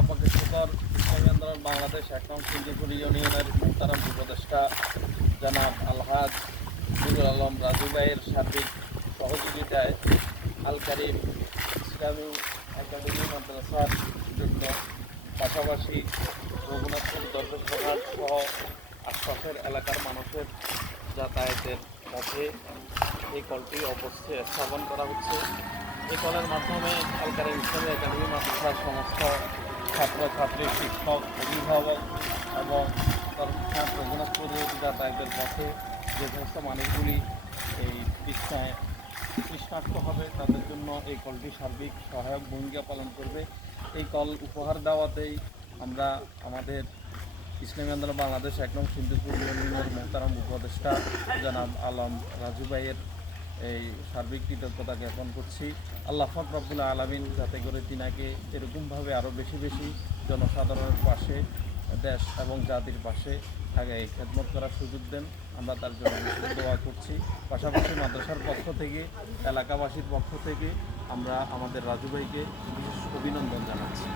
আল্লাহ পাকের শুকর, ইসলামী আন্দোলন বাংলাদেশ ১ নং সিদ্দিকুর ইউনিয়নের মোহতারাম উপদেষ্টা জনাব আলহাজ নুরুল আলম রাজু ভাইয়ের সার্বিক সহযোগিতায় আল কারিম ইসলামী একাডেমি মাদ্রাসার জন্য, পাশাপাশি রঘুনাথপুর দরবেশ বাজার সহ আশপাশের এলাকার মানুষের যাতায়াতের পথে এই কলটি অবশ্যই স্থাপন করা হচ্ছে। এই কলের মাধ্যমে আল কারিম ইসলামী একাডেমি মাদ্রাসার সমস্ত ছাত্রছাত্রী, শিক্ষক, অভিভাবক এবং রঘুনাথপুরের যাতায়াতের পথে যে সমস্ত মানুষগুলি এই তৃষ্ণার্ত হবে তাদের জন্য এই কলটি সার্বিক সহায়ক ভূমিকা পালন করবে। এই কল উপহার দেওয়াতেই আমরা আমাদের ইসলামী আন্দোলন বাংলাদেশ ১ নং সিদ্দিকুর ইউনিয়নের মোহতারাম উপদেষ্টা জনাব আলম রাজু ভাইয়ের এই সার্বিক কৃতজ্ঞতা জ্ঞাপন করছি। আল্লাহ পাক রব্বুল আলামিন যাতে করে তিনাকে এরকমভাবে আরও বেশি বেশি জনসাধারণের পাশে, দেশ এবং জাতির পাশে আগে খেদমত করার সুযোগ দেন, আমরা তার জন্য দোয়া করছি। পাশাপাশি মাদ্রাসার পক্ষ থেকে, এলাকাবাসীর পক্ষ থেকে আমরা আমাদের রাজু ভাইকে বিশেষ অভিনন্দন জানাচ্ছি।